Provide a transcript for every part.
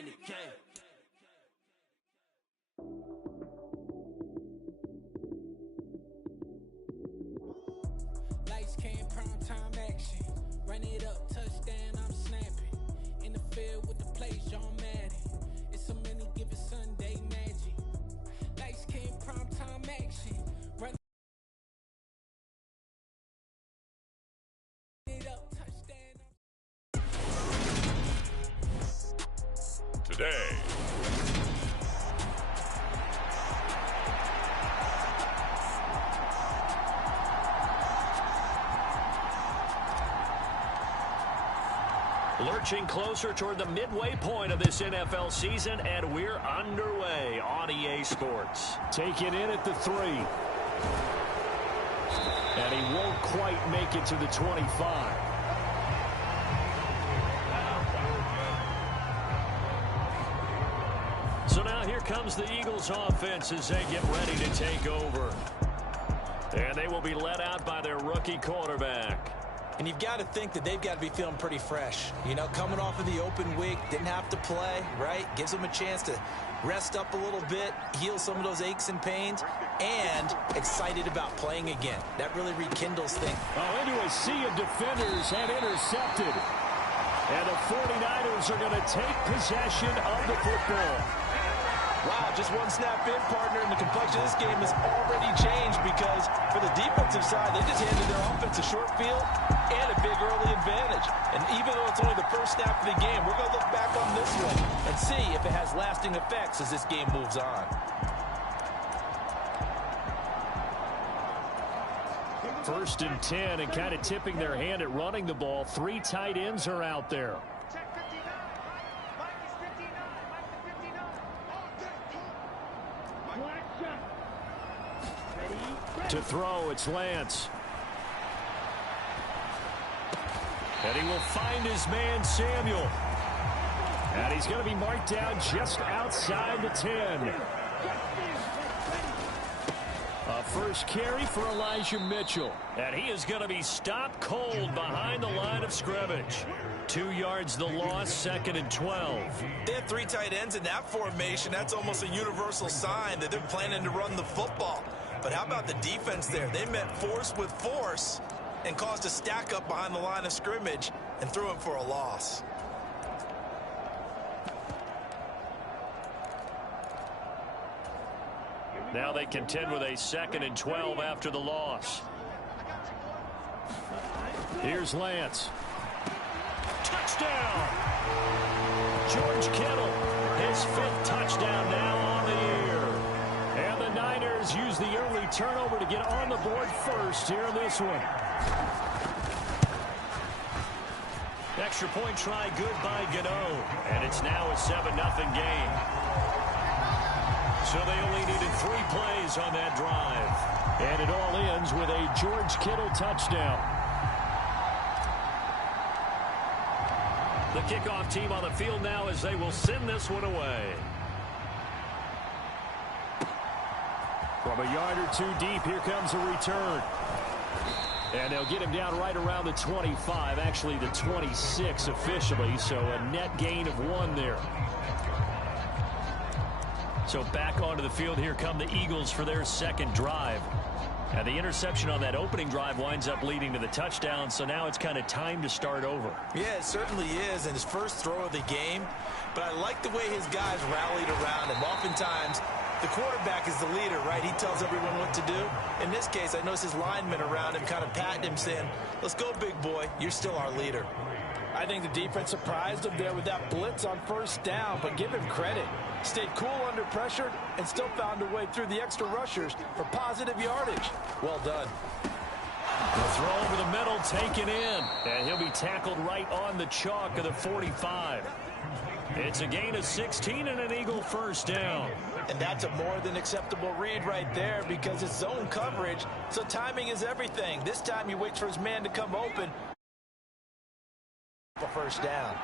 in the game. Lights came, prime time action. Run it up, touchdown, I'm snapping. In the field with the plays, John Madden. It's so many given Sunday magic. Lights came, prime time action. Run it up, touchdown. Today. Lurching closer toward the midway point of this NFL season, and we're underway on EA Sports. Taken in at the 3. And he won't quite make it to the 25. So now here comes the Eagles offense as they get ready to take over. And they will be led out by their rookie quarterback. And you've got to think that they've got to be feeling pretty fresh. You know, coming off of the open week, didn't have to play, right? Gives them a chance to rest up a little bit, heal some of those aches and pains, and excited about playing again. That really rekindles things. Oh, into a sea of defenders and intercepted. And the 49ers are going to take possession of the football. Wow, just one snap in, partner, and the complexion of this game has already changed because for the defensive side, they just handed their offense a short field and a big early advantage. And even though it's only the first snap of the game, we're going to look back on this one and see if it has lasting effects as this game moves on. First and 10, and kind of tipping their hand at running the ball. 3 tight ends are out there. To throw, it's Lance. And he will find his man, Samuel. And he's going to be marked down just outside the 10. A first carry for Elijah Mitchell. And he is going to be stopped cold behind the line of scrimmage. 2 yards the loss, 2nd and 12. They have 3 tight ends in that formation. That's almost a universal sign that they're planning to run the football. But how about the defense there? They met force with force and caused a stack up behind the line of scrimmage and threw him for a loss. Now they contend with a 2nd and 12 after the loss. Here's Lance. Touchdown! George Kittle, his 5th touchdown now on the year. And the Niners use the early turnover to get on the board first here in this one. Extra point try good by Gano. And it's now a 7-0 game. So they only needed 3 plays on that drive. And it all ends with a George Kittle touchdown. The kickoff team on the field now as they will send this one away. From a yard or 2 deep, here comes a return. And they'll get him down right around the 25, actually the 26 officially, so a net gain of 1 there. So back onto the field, here come the Eagles for their 2nd drive. And the interception on that opening drive winds up leading to the touchdown, so now it's kind of time to start over. Yeah, it certainly is, and his first throw of the game. But I like the way his guys rallied around him. Oftentimes, the quarterback is the leader, right? He tells everyone what to do. In this case, I noticed his linemen around him kind of patting him, saying, let's go, big boy. You're still our leader. I think the defense surprised him there with that blitz on first down, but give him credit. Stayed cool under pressure and still found a way through the extra rushers for positive yardage. Well done. The throw over the middle taken in. And he'll be tackled right on the chalk of the 45. It's a gain of 16 and an Eagle first down. And that's a more than acceptable read right there because it's zone coverage, so timing is everything. This time he waits for his man to come open. For first down.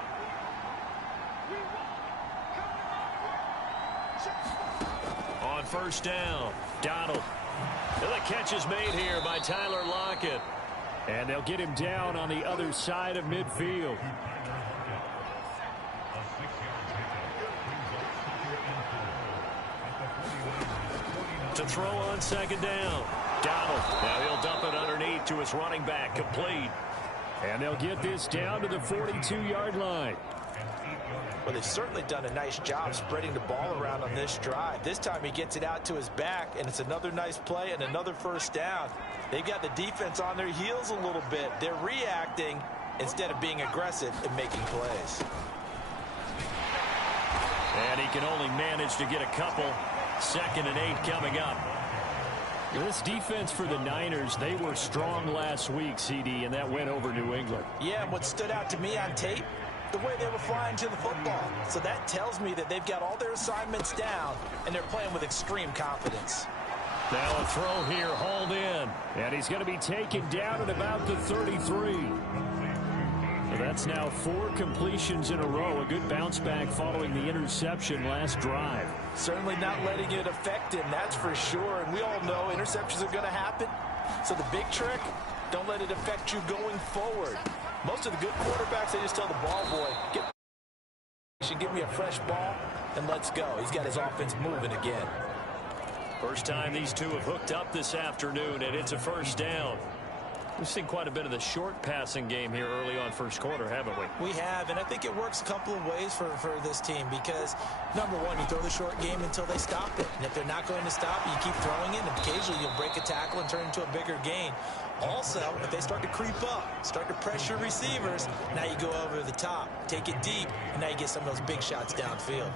On first down, Donald. And the catch is made here by Tyler Lockett. And they'll get him down on the other side of midfield. To throw on second down. Donald. Now he'll dump it underneath to his running back. Complete. And they'll get this down to the 42-yard line. Well, they've certainly done a nice job spreading the ball around on this drive. This time he gets it out to his back, and it's another nice play and another first down. They've got the defense on their heels a little bit. They're reacting instead of being aggressive and making plays. And he can only manage to get a couple. 2nd and 8 coming up. This defense for the Niners, they were strong last week, CD, and that went over New England. Yeah, and what stood out to me on tape, the way they were flying to the football. So that tells me that they've got all their assignments down, and they're playing with extreme confidence. Now a throw here, hauled in. And he's going to be taken down at about the 33. So that's now 4 completions in a row. A good bounce back following the interception last drive. Certainly not letting it affect him, that's for sure. And we all know interceptions are going to happen. So the big trick, don't let it affect you going forward. Most of the good quarterbacks, they just tell the ball boy, give me a fresh ball, and let's go. He's got his offense moving again. First time these two have hooked up this afternoon, and it's a first down. We've seen quite a bit of the short passing game here early on first quarter, haven't we? We have, and I think it works a couple of ways for this team because, number one, you throw the short game until they stop it. And if they're not going to stop it, you keep throwing it, and occasionally you'll break a tackle and turn it into a bigger gain. Also, if they start to creep up, start to pressure receivers, now you go over the top, take it deep, and now you get some of those big shots downfield.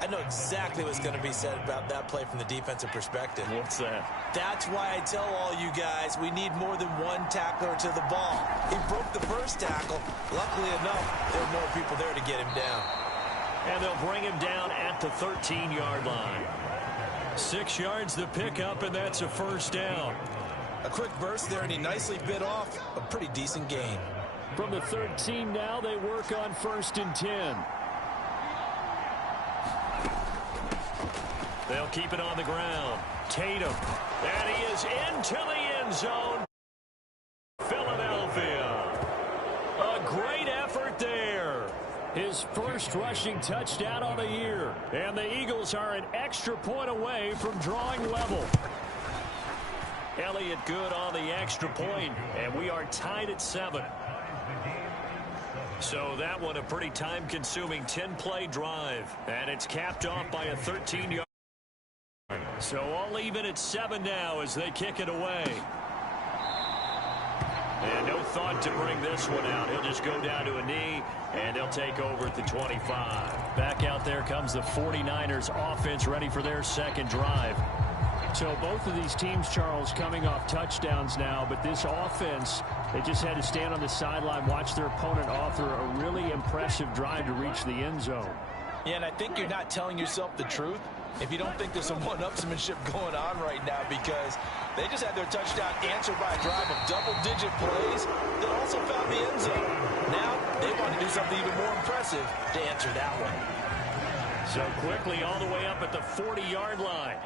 I know exactly what's going to be said about that play from the defensive perspective. What's that? That's why I tell all you guys we need more than one tackler to the ball. He broke the first tackle. Luckily enough, there were more people there to get him down. And they'll bring him down at the 13-yard line. 6 yards the pickup, and that's a first down. A quick burst there, and he nicely bit off a pretty decent gain. From the 13 now, they work on 1st and 10. They'll keep it on the ground. Tatum. And he is into the end zone. Philadelphia. A great effort there. His first rushing touchdown on the year. And the Eagles are an extra point away from drawing level. Elliott good on the extra point, and we are tied at 7. So that one a pretty time-consuming 10-play drive, and it's capped off by a 13-yard. So all even at 7 now as they kick it away. And no thought to bring this one out. He'll just go down to a knee, and they'll take over at the 25. Back out there comes the 49ers offense ready for their second drive. So both of these teams, Charles, coming off touchdowns now, but this offense, they just had to stand on the sideline, watch their opponent author a really impressive drive to reach the end zone. Yeah, and I think you're not telling yourself the truth if you don't think there's some one-upsmanship going on right now, because they just had their touchdown answered by a drive of double-digit plays that also found the end zone. Now they want to do something even more impressive to answer that one. So quickly all the way up at the 40-yard line.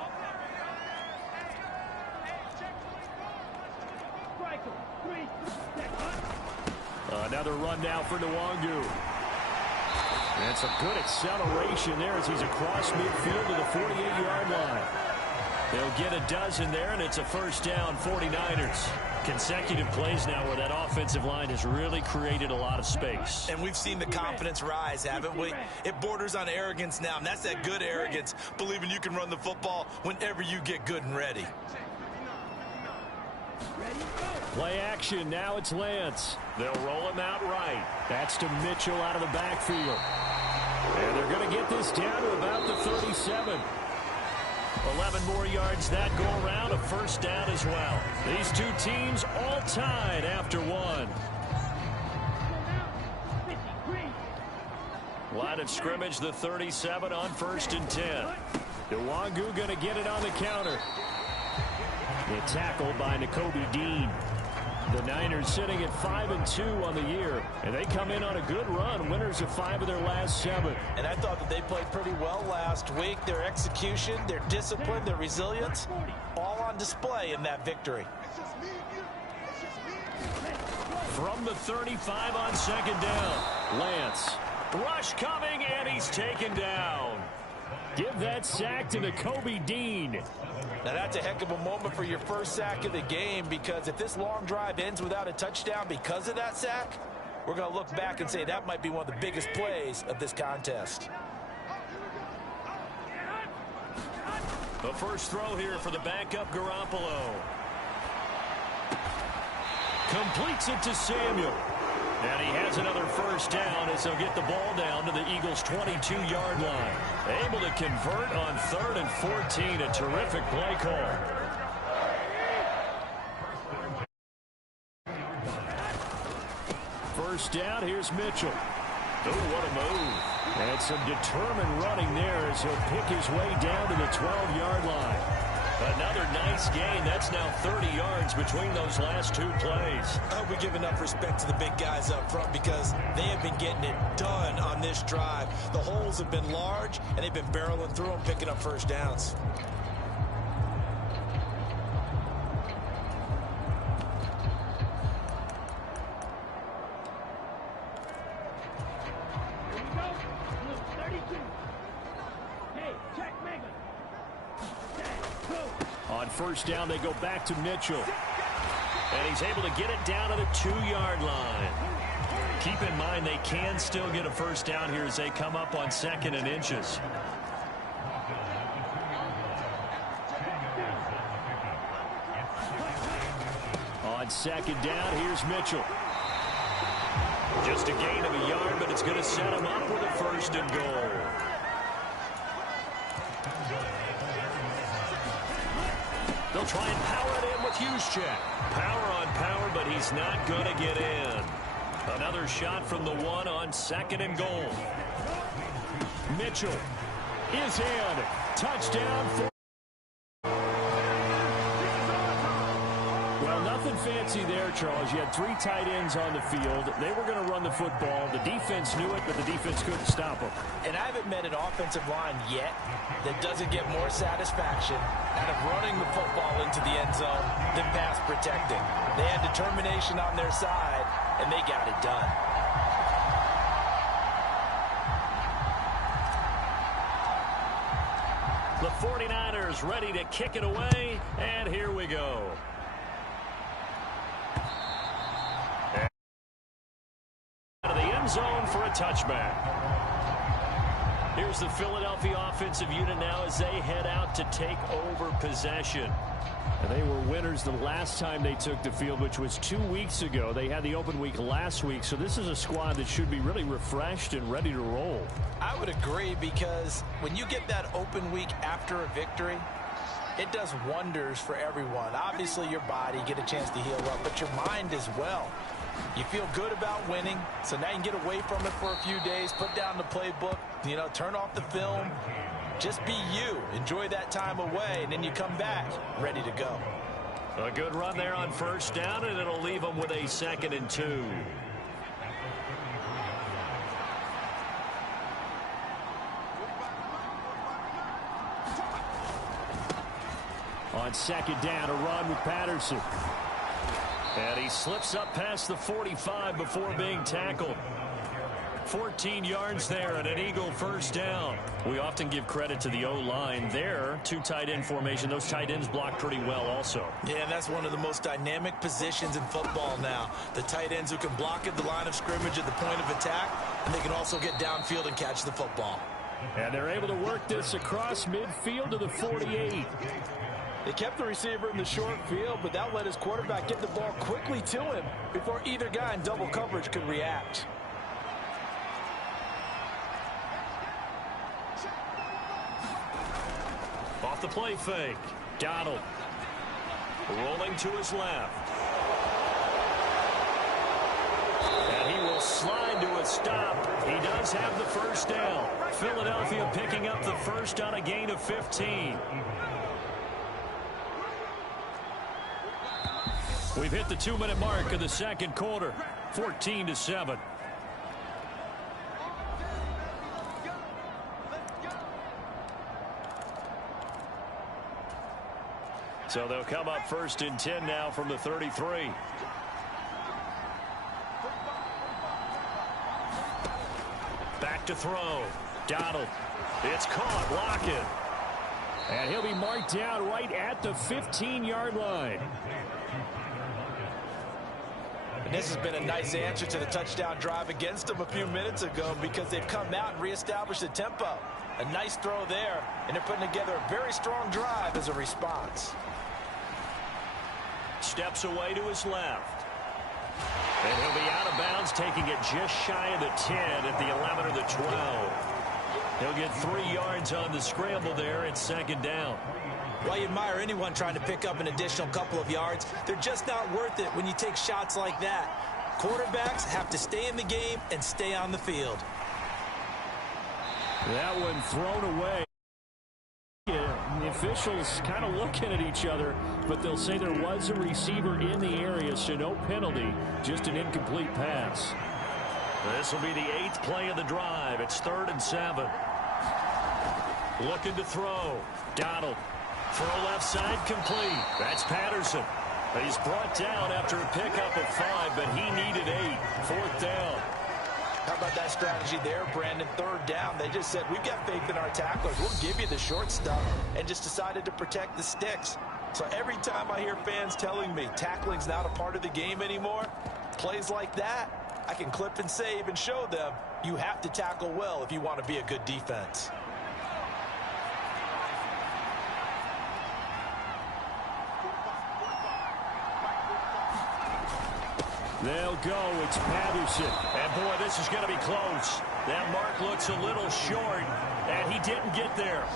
Another run now for Nwangu. And some good acceleration there as he's across midfield to the 48-yard line. They'll get a dozen there, and it's a first down, 49ers. Consecutive plays now where that offensive line has really created a lot of space. And we've seen the confidence rise, haven't we? It borders on arrogance now, and that's that good arrogance, believing you can run the football whenever you get good and ready. Play action. Now it's Lance. They'll roll him out right. That's to Mitchell out of the backfield. And they're going to get this down to about the 37. 11 more yards that go around, a first down as well. These two teams all tied after one. Line of scrimmage, the 37 on 1st and 10. Nwangu going to get it on the counter. The tackle by Nakobe Dean. The Niners sitting at 5-2 on the year, and they come in on a good run, winners of 5 of their last 7. And I thought that they played pretty well last week. Their execution, their discipline, their resilience, all on display in that victory. From the 35 on second down, Lance. Rush coming, and he's taken down. Give that sack to Kobe Dean. Now that's a heck of a moment for your first sack of the game, because if this long drive ends without a touchdown because of that sack, we're going to look back and say that might be one of the biggest plays of this contest. The first throw here for the backup Garoppolo. Completes it to Samuel. And he has another first down as they'll get the ball down to the Eagles' 22-yard line. Able to convert on 3rd and 14. A terrific play call. First down, here's Mitchell. Oh, what a move. And some determined running there as he'll pick his way down to the 12-yard line. Another nice gain. That's now 30 yards between those last two plays. I hope we give enough respect to the big guys up front, because they have been getting it done on this drive. The holes have been large, and they've been barreling through them, picking up first downs. On first down, they go back to Mitchell. And he's able to get it down to the 2-yard line. Keep in mind they can still get a first down here as they come up on 2nd and inches. On 2nd down, here's Mitchell. Just a gain of a yard, but it's going to set him up with a 1st and goal. They'll try and power it in with Juszczyk. Power on power, but he's not going to get in. Another shot from the 1 on 2nd and goal. Mitchell is in. Touchdown for... Well, nothing fancy there, Charles. You had 3 tight ends on the field. They were going to run the football. The defense knew it, but the defense couldn't stop them. And I haven't met an offensive line yet that doesn't get more satisfaction out of running the football into the end zone than pass protecting. They had determination on their side, and they got it done. The 49ers ready to kick it away, and here we go. Out of the end zone for a touchback. Here's the Philadelphia offensive unit now as they head out to take over possession. And they were winners the last time they took the field, which was 2 weeks ago. They had the open week last week, so this is a squad that should be really refreshed and ready to roll. I would agree, because when you get that open week after a victory, it does wonders for everyone. Obviously, your body, get a chance to heal up, but your mind as well. You feel good about winning, so now you can get away from it for a few days, put down the playbook, turn off the film. Just be you. Enjoy that time away, and then you come back ready to go. A good run there on first down, and it'll leave them with a 2nd and 2. On 2nd down, a run with Patterson. And he slips up past the 45 before being tackled. 14 yards there and an Eagle first down. We often give credit to the O-line there. 2 tight end formation. Those tight ends block pretty well also. Yeah, and that's one of the most dynamic positions in football now. The tight ends who can block at the line of scrimmage at the point of attack, and they can also get downfield and catch the football. And they're able to work this across midfield to the 48. They kept the receiver in the short field, but that let his quarterback get the ball quickly to him before either guy in double coverage could react. Off the play fake. Donald rolling to his left. And he will slide to a stop. He does have the first down. Philadelphia picking up the first on a gain of 15. We've hit the 2-minute mark of the second quarter. 14-7. So they'll come up 1st and 10 now from the 33. Back to throw. Donald. It's caught. Lockett. And he'll be marked down right at the 15-yard line. And this has been a nice answer to the touchdown drive against them a few minutes ago because they've come out and reestablished the tempo. A nice throw there, and they're putting together a very strong drive as a response. Steps away to his left. And he'll be out of bounds, taking it just shy of the 10 at the 11 or the 12. He'll get 3 yards on the scramble there at second down. Well, you admire anyone trying to pick up an additional couple of yards. They're just not worth it when you take shots like that. Quarterbacks have to stay in the game and stay on the field. That one thrown away. The officials kind of looking at each other, but they'll say there was a receiver in the area, so no penalty, just an incomplete pass. This will be the 8th play of the drive. It's 3rd and 7. Looking to throw. Donald. Throw left side complete. That's Patterson. He's brought down after a pickup of 5, but he needed 8. 4th down. How about that strategy there, Brandon? 3rd down. They just said, we've got faith in our tacklers. We'll give you the short stuff, and just decided to protect the sticks. So every time I hear fans telling me tackling's not a part of the game anymore, plays like that, I can clip and save and show them you have to tackle well if you want to be a good defense. They'll go. It's Patterson. And, boy, this is going to be close. That mark looks a little short, and he didn't get there.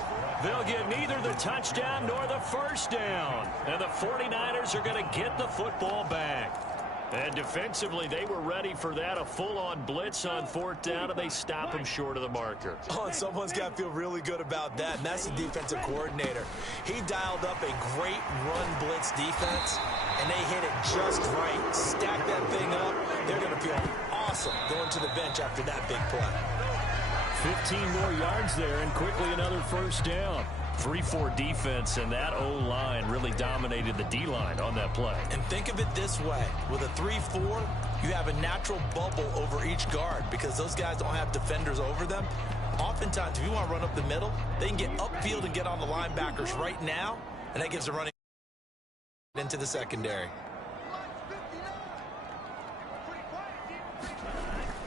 They'll get neither the touchdown nor the first down. And the 49ers are going to get the football back. And defensively, they were ready for that, a full-on blitz on 4th down, and they stop him short of the marker. Oh, and someone's got to feel really good about that, and that's the defensive coordinator. He dialed up a great run blitz defense, and they hit it just right. Stack that thing up. They're going to feel awesome going to the bench after that big play. 15 more yards there, and quickly another first down. 3-4 defense, and that O-line really dominated the D-line on that play. And think of it this way. With a 3-4, you have a natural bubble over each guard because those guys don't have defenders over them. Oftentimes, if you want to run up the middle, they can get upfield and get on the linebackers right now, and that gives a running into the secondary.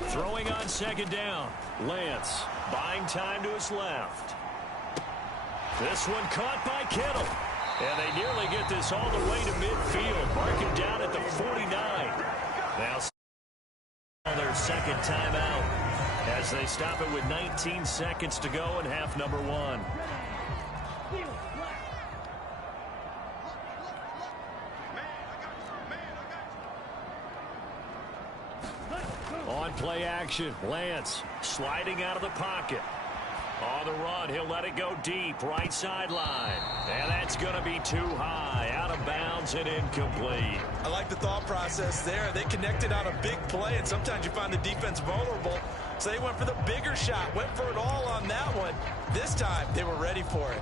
Throwing on second down. Lance buying time to his left. This one caught by Kittle. And they nearly get this all the way to midfield. Mark him down at the 49. Now their second timeout as they stop it with 19 seconds to go in half number 1. On play action, Lance sliding out of the pocket. On the run, he'll let it go deep, right sideline. And that's going to be too high, out of bounds and incomplete. I like the thought process there. They connected on a big play, and sometimes you find the defense vulnerable. So they went for the bigger shot, went for it all on that one. This time, they were ready for it.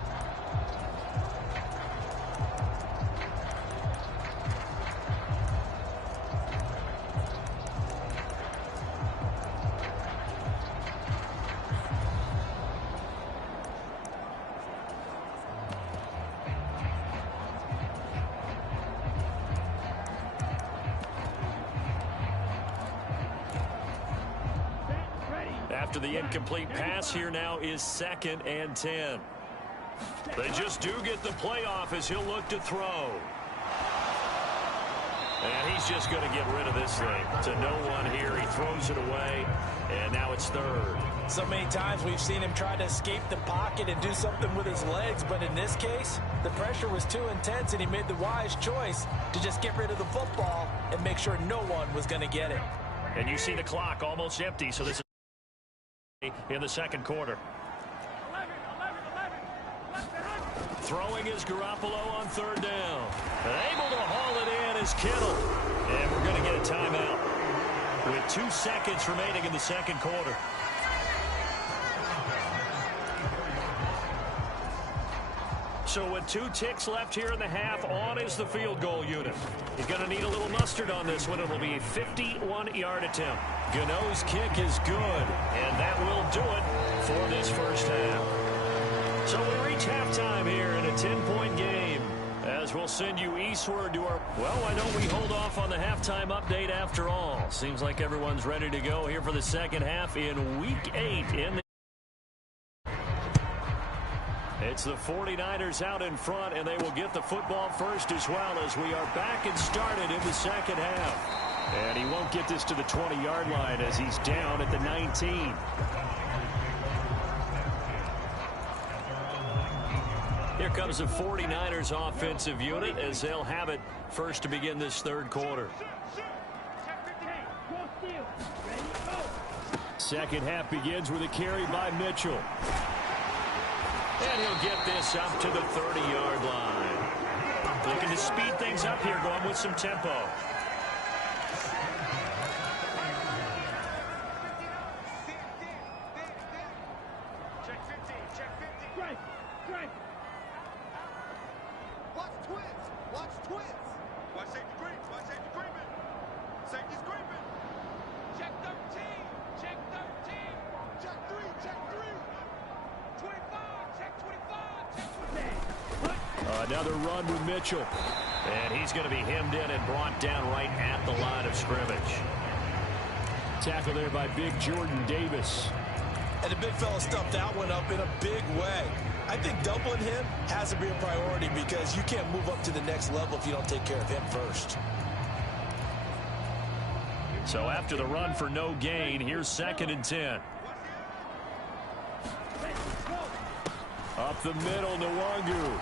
After the incomplete pass, here now is 2nd and 10. They just do get the playoff as he'll look to throw. And he's just going to get rid of this thing. To no one here. He throws it away, and now it's 3rd. So many times we've seen him try to escape the pocket and do something with his legs, but in this case, the pressure was too intense, and he made the wise choice to just get rid of the football and make sure no one was going to get it. And you see the clock almost empty, so this is in the second quarter. Throwing is Garoppolo on 3rd down. And able to haul it in is Kittle. And we're going to get a timeout with 2 seconds remaining in the second quarter. So with 2 ticks left here in the half, on is the field goal unit. He's going to need a little mustard on this one. It'll be a 51-yard attempt. Gano's kick is good, and that will do it for this first half. So we reach halftime here in a 10-point game, as we'll send you eastward to our... Well, why don't we hold off on the halftime update after all? Seems like everyone's ready to go here for the second half in Week 8 in the... It's the 49ers out in front, and they will get the football first as well, as we are back and started in the second half. And he won't get this to the 20-yard line as he's down at the 19. Here comes the 49ers offensive unit as they'll have it first to begin this third quarter. Second half begins with a carry by Mitchell. And he'll get this up to the 30-yard line. Looking to speed things up here, going with some tempo. Check 15, check 15. Strike, strike. Watch twins, watch twins. Watch safety green, watch safety creeping. Safety's creeping. Check 13, check 13. Check 3, check 3. 25, check 25, check 25. Another run with Mitchell. And he's going to be hemmed in and brought down right at the line of scrimmage. Tackle there by big Jordan Davis. And the big fella stuffed that one up in a big way. I think doubling him has to be a priority because you can't move up to the next level if you don't take care of him first. So after the run for no gain, here's 2nd and 10. Up the middle, Nwangu.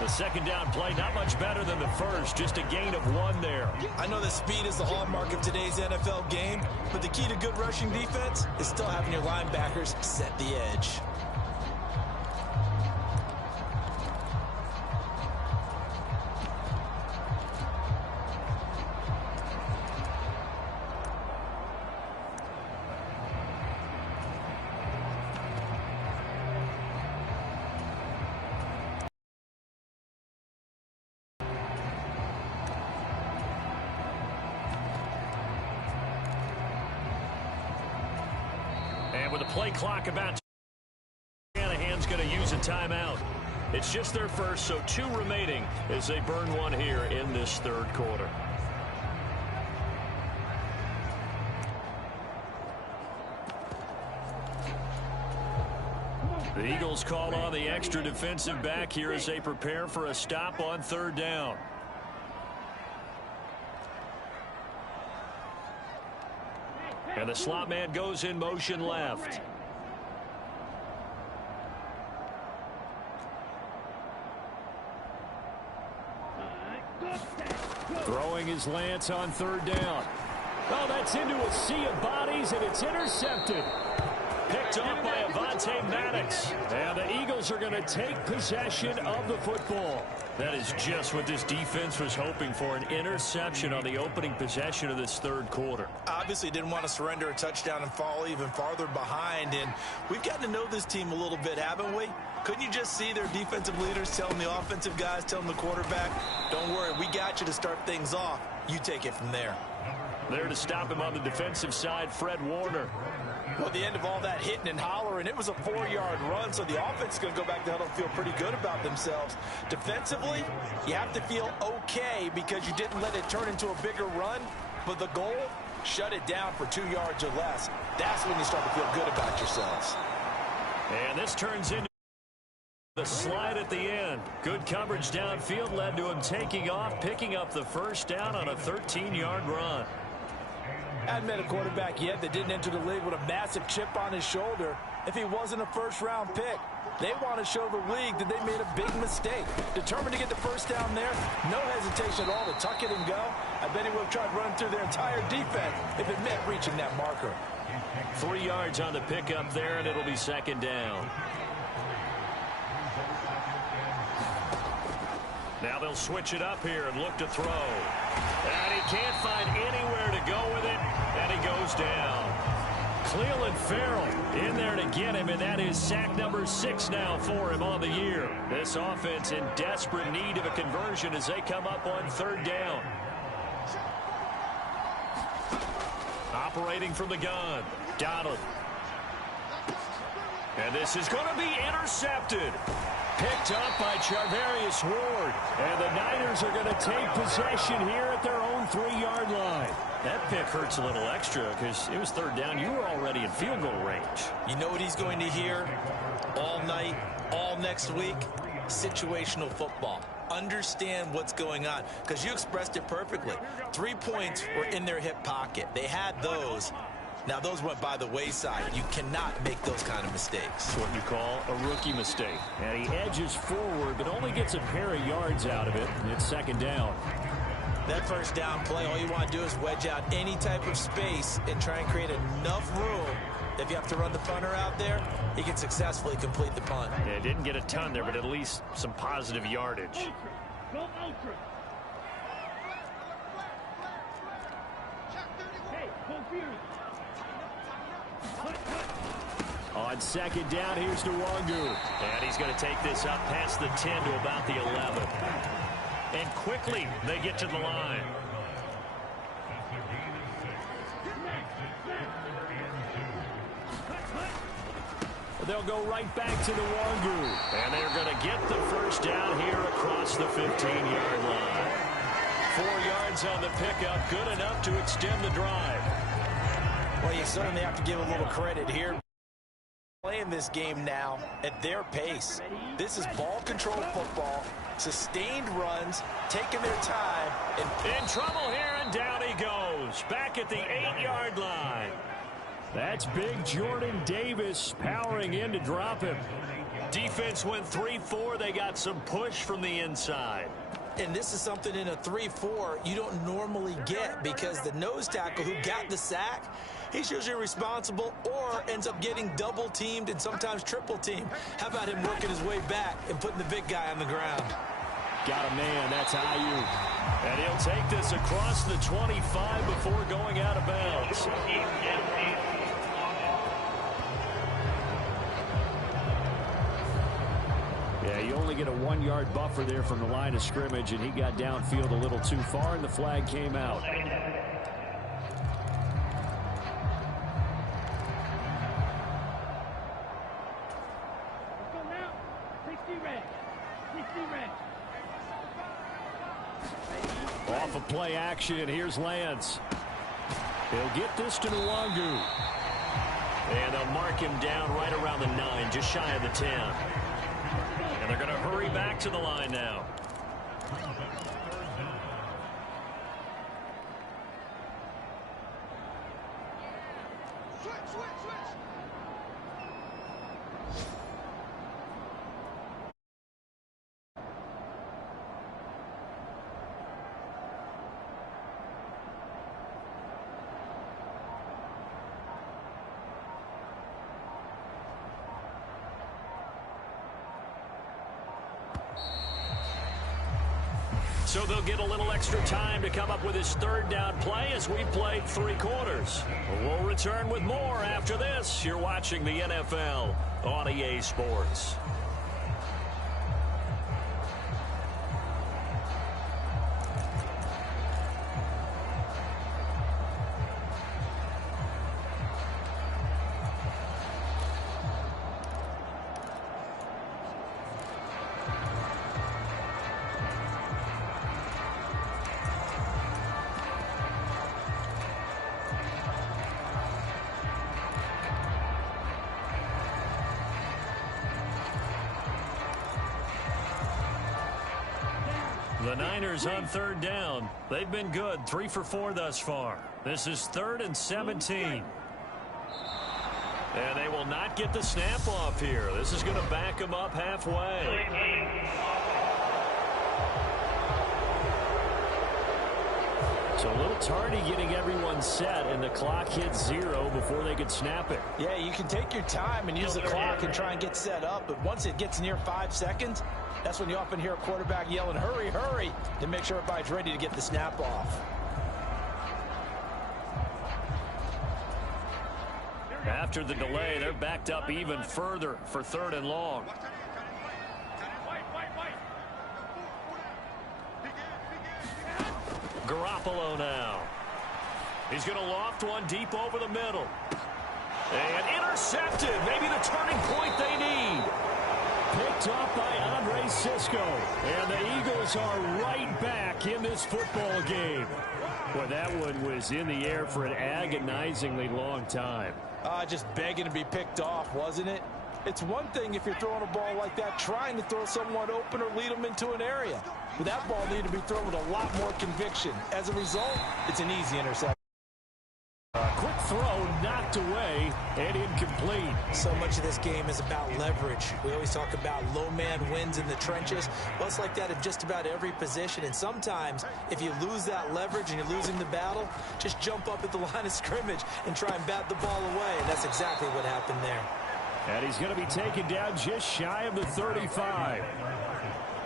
The second down play, not much better than the first, just a gain of 1 there. I know that speed is the hallmark of today's NFL game, but the key to good rushing defense is still having your linebackers set the edge. With a play clock about Shanahan's going to use a timeout. It's just their first, so 2 remaining as they burn 1 here in this third quarter. The Eagles call on the extra defensive back here as they prepare for a stop on 3rd down. And the slot man goes in motion left. Throwing his Lance on 3rd down. Oh, that's into a sea of bodies, and it's intercepted. Picked off by Avonte Maddox. And the Eagles are going to take possession of the football. That is just what this defense was hoping for, an interception on the opening possession of this third quarter. Obviously didn't want to surrender a touchdown and fall even farther behind, and we've gotten to know this team a little bit, haven't we? Couldn't you just see their defensive leaders telling the offensive guys, telling the quarterback, don't worry, we got you to start things off. You take it from there. There to stop him on the defensive side, Fred Warner. Well, at the end of all that hitting and hollering, it was a 4-yard run, so the offense is going to go back to huddle and feel pretty good about themselves. Defensively, you have to feel okay because you didn't let it turn into a bigger run, but the goal, shut it down for 2 yards or less. That's when you start to feel good about yourselves. And this turns into the slide at the end. Good coverage downfield led to him taking off, picking up the first down on a 13-yard run. Hadn't met a quarterback yet that didn't enter the league with a massive chip on his shoulder if he wasn't a first-round pick. They want to show the league that they made a big mistake. Determined to get the first down there, no hesitation at all to tuck it and go. I bet he would have tried running through their entire defense if it meant reaching that marker. 3 yards on the pickup there, and it'll be 2nd down. Now they'll switch it up here and look to throw. And he can't find anywhere to go with it, and he goes down. Cleveland Farrell in there to get him, and that is sack number 6 now for him on the year. This offense in desperate need of a conversion as they come up on 3rd down. Operating from the gun, Donald. And this is going to be intercepted. Picked up by Charvarius Ward. And the Niners are going to take possession here at their own 3-yard line. That pick hurts a little extra because it was 3rd down. You were already in field goal range. You know what he's going to hear all night, all next week? Situational football. Understand what's going on, because you expressed it perfectly. 3 points were in their hip pocket. They had those. Now, those went by the wayside. You cannot make those kind of mistakes. It's what you call a rookie mistake. And he edges forward, but only gets a pair of yards out of it, and it's 2nd down. That 1st down play, all you want to do is wedge out any type of space and try and create enough room. If you have to run the punter out there, he can successfully complete the punt. Yeah, didn't get a ton there, but at least some positive yardage. On 2nd down, here's Nwangu. And he's going to take this up past the 10 to about the 11. And quickly, they get to the line. They'll go right back to Nwangu. And they're going to get the 1st down here across the 15-yard line. 4 yards on the pickup, good enough to extend the drive. Well, you certainly have to give a little credit here. Playing this game now at their pace. This is ball control football, sustained runs, taking their time. And in trouble here, and down he goes. Back at the 8-yard line. That's big Jordan Davis powering in to drop him. Defense went 3-4. They got some push from the inside. And this is something in a 3-4 you don't normally get, because the nose tackle who got the sack, he's usually responsible or ends up getting double teamed and sometimes triple teamed. How about him working his way back and putting the big guy on the ground? Got a man. That's Ayuk. And he'll take this across the 25 before going out of bounds. Yeah, you only get a 1-yard buffer there from the line of scrimmage, and he got downfield a little too far, and the flag came out. Off of play action, here's Lance. He'll get this to Nwangu. And they'll mark him down right around the 9, just shy of the 10. And they're going to hurry back to the line now. So they'll get a little extra time to come up with his 3rd down play as we played 3 quarters. We'll return with more after this. You're watching the NFL on EA Sports. The Niners on 3rd down. They've been good, 3 for 4 thus far. This is 3rd and 17. And they will not get the snap off here. This is going to back them up halfway. So a little tardy getting everyone set, and the clock hits 0 before they could snap it. Yeah, you can take your time and use the clock and try and get set up, but once it gets near 5 seconds, that's when you often hear a quarterback yelling, hurry, hurry, to make sure everybody's ready to get the snap off. After the delay, they're backed up even further for 3rd and long. Garoppolo now. He's going to loft one deep over the middle. And intercepted. Maybe the turning point they need. Picked off by Andre Cisco. And the Eagles are right back in this football game. Well, that one was in the air for an agonizingly long time. Just begging to be picked off, wasn't it? It's one thing if you're throwing a ball like that, trying to throw someone open or lead them into an area. But that ball needed to be thrown with a lot more conviction. As a result, it's an easy interception. Quick throw knocked away and incomplete. So much of this game is about leverage. We always talk about low man wins in the trenches. Well, it's like that at just about every position. And sometimes if you lose that leverage and you're losing the battle, just jump up at the line of scrimmage and try and bat the ball away. And that's exactly what happened there. And he's going to be taken down just shy of the 35.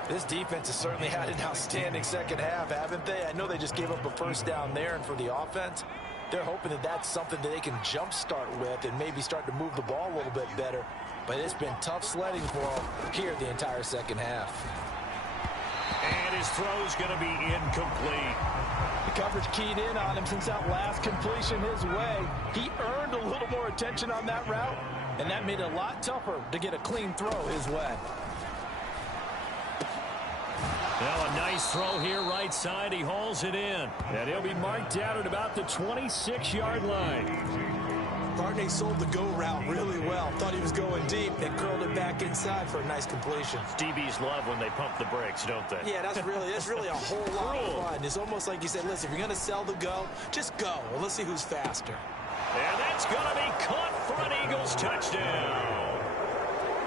This defense has certainly had an outstanding second half, haven't they? I know they just gave up a first down there, and for the offense, they're hoping that that's something that they can jumpstart with and maybe start to move the ball a little bit better. But it's been tough sledding for them here the entire second half. And his throw's going to be incomplete. The coverage keyed in on him since that last completion his way. He earned a little more attention on that route, and that made it a lot tougher to get a clean throw his way. Now a nice throw here right side. He hauls it in. And he'll be marked down at about the 26-yard line. Barney sold the go route really well. Thought he was going deep, then curled it back inside for a nice completion. DBs love when they pump the brakes, don't they? Yeah, that's really a whole lot of fun. It's almost like you said, listen, if you're going to sell the go, just go. Well, let's see who's faster. And that's going to be caught for an Eagles touchdown.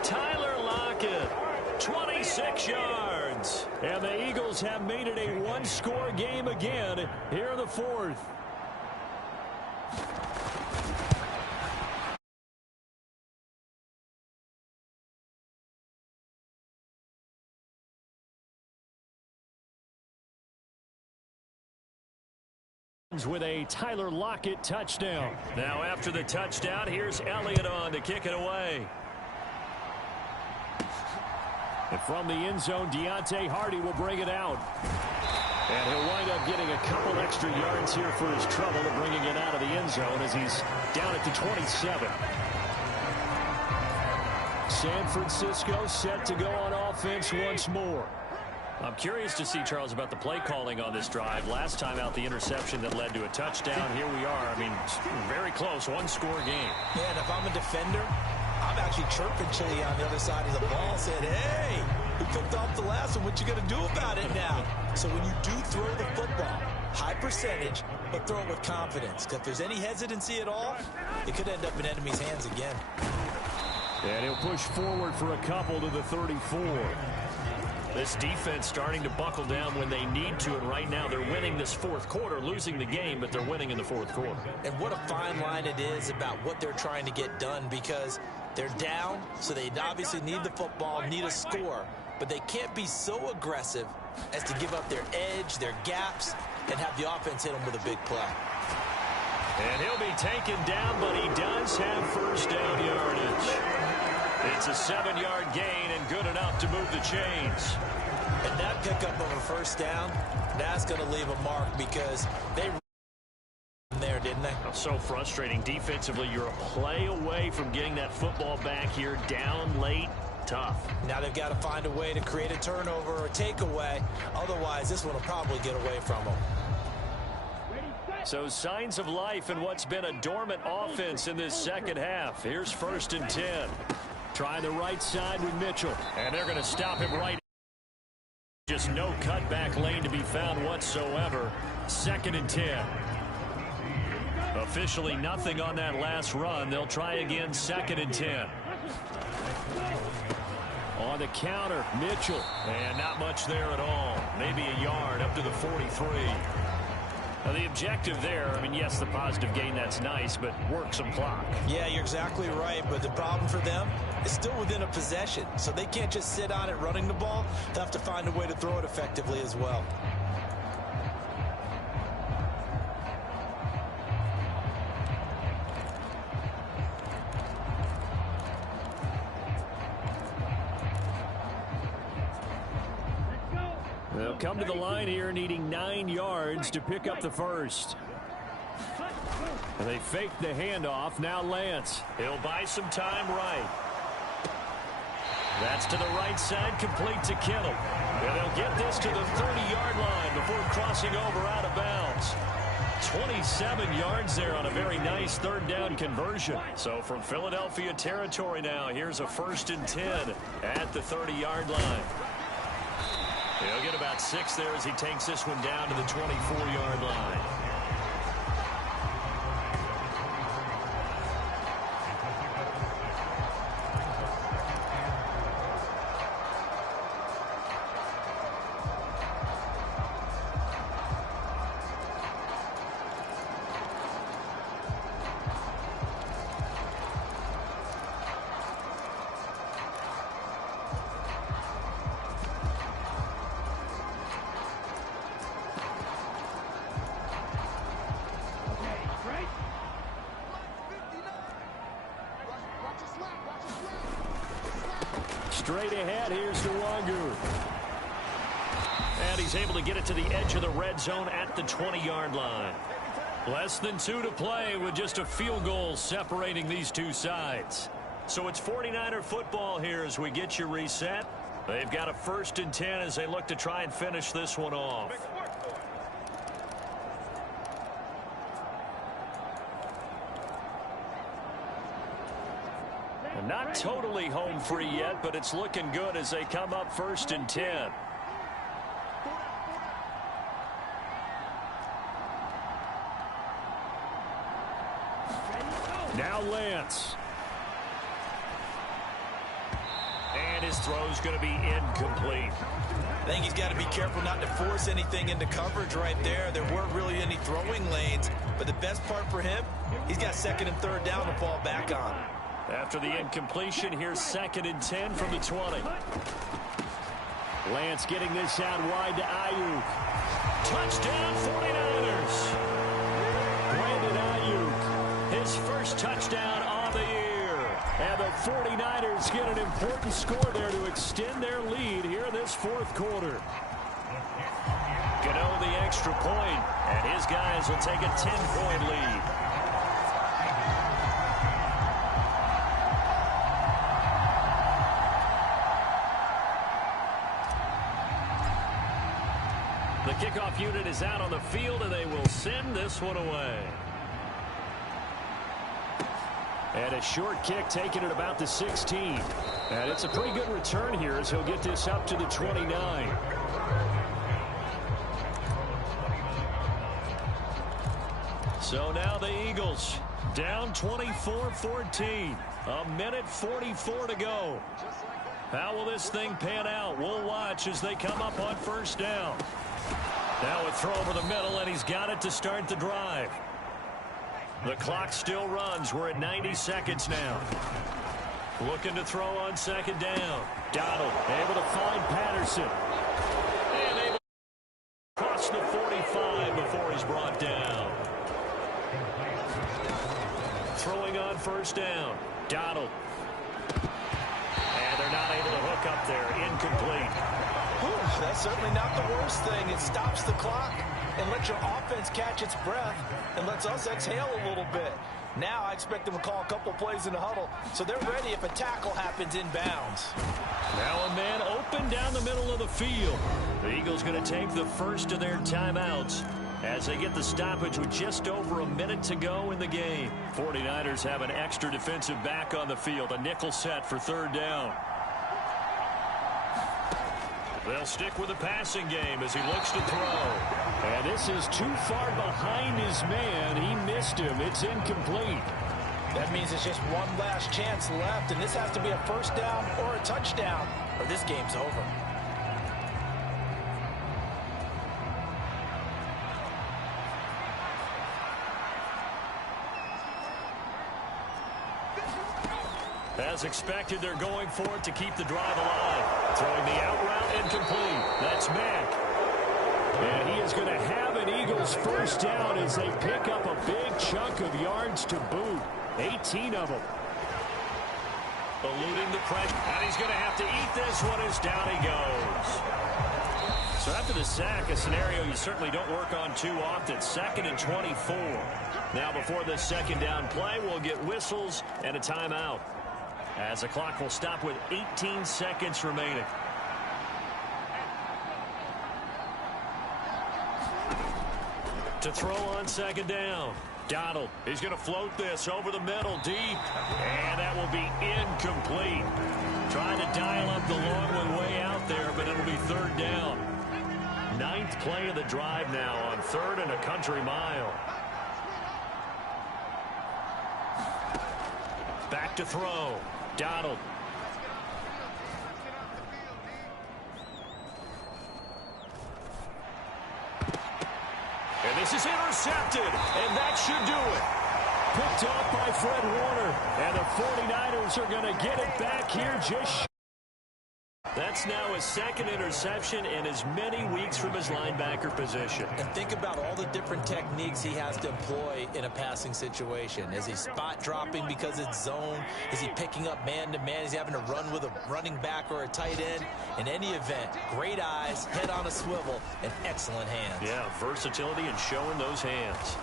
Tyler Lockett, 26 yards. And the Eagles have made it a one-score game again here in the 4th. With a Tyler Lockett touchdown. Now after the touchdown, here's Elliott on to kick it away. And from the end zone, Deontay Hardy will bring it out. And he'll wind up getting a couple extra yards here for his trouble of bringing it out of the end zone as he's down at the 27. San Francisco set to go on offense once more. I'm curious to see, Charles, about the play calling on this drive. Last time out, the interception that led to a touchdown. Here we are. I mean, very close, one-score game. Yeah, and if I'm a defender, I'm actually chirping Chili on the other side of the ball, saying, hey, we picked off the last one. What you going to do about it now? So when you do throw the football, high percentage, but throw it with confidence. Because if there's any hesitancy at all, it could end up in enemy's hands again. And he'll push forward for a couple to the 34. This defense starting to buckle down when they need to, and right now they're winning this 4th quarter, losing the game, but they're winning in the 4th quarter. And what a fine line it is about what they're trying to get done, because they're down, so they obviously need the football, need a score, but they can't be so aggressive as to give up their edge, their gaps, and have the offense hit them with a big play. And he'll be taken down, but he does have first down yardage. It's a 7-yard gain and good enough to move the chains. And that pickup of a first down, that's going to leave a mark because they there, didn't they? So frustrating. Defensively, you're a play away from getting that football back here, down late. Tough. Now they've got to find a way to create a turnover or a takeaway. Otherwise, this one will probably get away from them. So signs of life in what's been a dormant offense in this second half. Here's 1st and 10. Try the right side with Mitchell. And they're going to stop him right. Just no cutback lane to be found whatsoever. 2nd and 10. Officially nothing on that last run. They'll try again, 2nd and 10. On the counter, Mitchell. And not much there at all. Maybe a yard up to the 43. Now the objective there, I mean, yes, the positive gain, that's nice, but work some clock. Yeah, you're exactly right, but the problem for them is still within a possession, so they can't just sit on it running the ball. They'll have to find a way to throw it effectively as well. come to the line here needing 9 yards to pick up the first. And they fake the handoff. Now Lance. He'll buy some time right. That's to the right side, complete to Kittle. And they'll get this to the 30-yard line before crossing over out of bounds. 27 yards there on a very nice third down conversion. So from Philadelphia territory now, here's a 1st and 10 at the 30-yard line. He'll get about 6 there as he takes this one down to the 24-yard line. Straight ahead, here's Nwangu. And he's able to get it to the edge of the red zone at the 20-yard line. Less than 2 to play with just a field goal separating these two sides. So it's 49er football here as we get you reset. They've got a 1st and 10 as they look to try and finish this one off. Not totally home free yet, but it's looking good as they come up 1st and 10. Now Lance. And his throw's going to be incomplete. I think he's got to be careful not to force anything into coverage right there. There weren't really any throwing lanes, but the best part for him, he's got 2nd and 3rd down to fall back on. After the incompletion, here's 2nd and 10 from the 20. Lance getting this out wide to Ayuk. Touchdown 49ers. Brandon Ayuk, his first touchdown on the year. And the 49ers get an important score there to extend their lead here in this 4th quarter. Gano the extra point, and his guys will take a 10-point lead. The kickoff unit is out on the field, and they will send this one away. And a short kick taken at about the 16. And it's a pretty good return here as he'll get this up to the 29. So now the Eagles down 24-14. A minute 44 to go. How will this thing pan out? We'll watch as they come up on 1st down. Now a throw over the middle, and he's got it to start the drive. The clock still runs. We're at 90 seconds now. Looking to throw on 2nd down. Donald able to find Patterson. And able to cross the 45 before he's brought down. Throwing on 1st down. Donald. And they're not able to hook up there. Incomplete. That's certainly not the worst thing. It stops the clock and lets your offense catch its breath and lets us exhale a little bit. Now I expect them to call a couple plays in the huddle, so they're ready if a tackle happens inbounds. Now a man open down the middle of the field. The Eagles going to take the first of their timeouts as they get the stoppage with just over a minute to go in the game. 49ers have an extra defensive back on the field, a nickel set for 3rd down. They'll stick with the passing game as he looks to throw. And this is too far behind his man. He missed him. It's incomplete. That means it's just one last chance left, and this has to be a 1st down or a touchdown, or this game's over. As expected, they're going for it to keep the drive alive. Throwing the out route incomplete. That's Mack. And he is going to have an Eagles 1st down as they pick up a big chunk of yards to boot. 18 of them. Eluding the pressure. And he's going to have to eat this one as down he goes. So after the sack, a scenario you certainly don't work on too often. 2nd and 24. Now before this second down play, we'll get whistles and a timeout, as the clock will stop with 18 seconds remaining. To throw on second down. Donald, he's going to float this over the middle deep. And that will be incomplete. Trying to dial up the long one way out there, but it'll be 3rd down. 9th play of the drive now on 3rd and a country mile. Back to throw. Donald. And this is intercepted, and that should do it. Picked off by Fred Warner, and the 49ers are going to get it back here just. That's now his 2nd interception in as many weeks from his linebacker position. And think about all the different techniques he has to employ in a passing situation. Is he spot dropping because it's zone? Is he picking up man-to-man? Is he having to run with a running back or a tight end? In any event, great eyes, head on a swivel, and excellent hands. Yeah, versatility and showing those hands.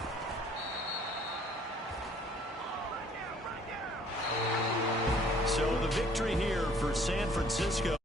So the victory here for San Francisco.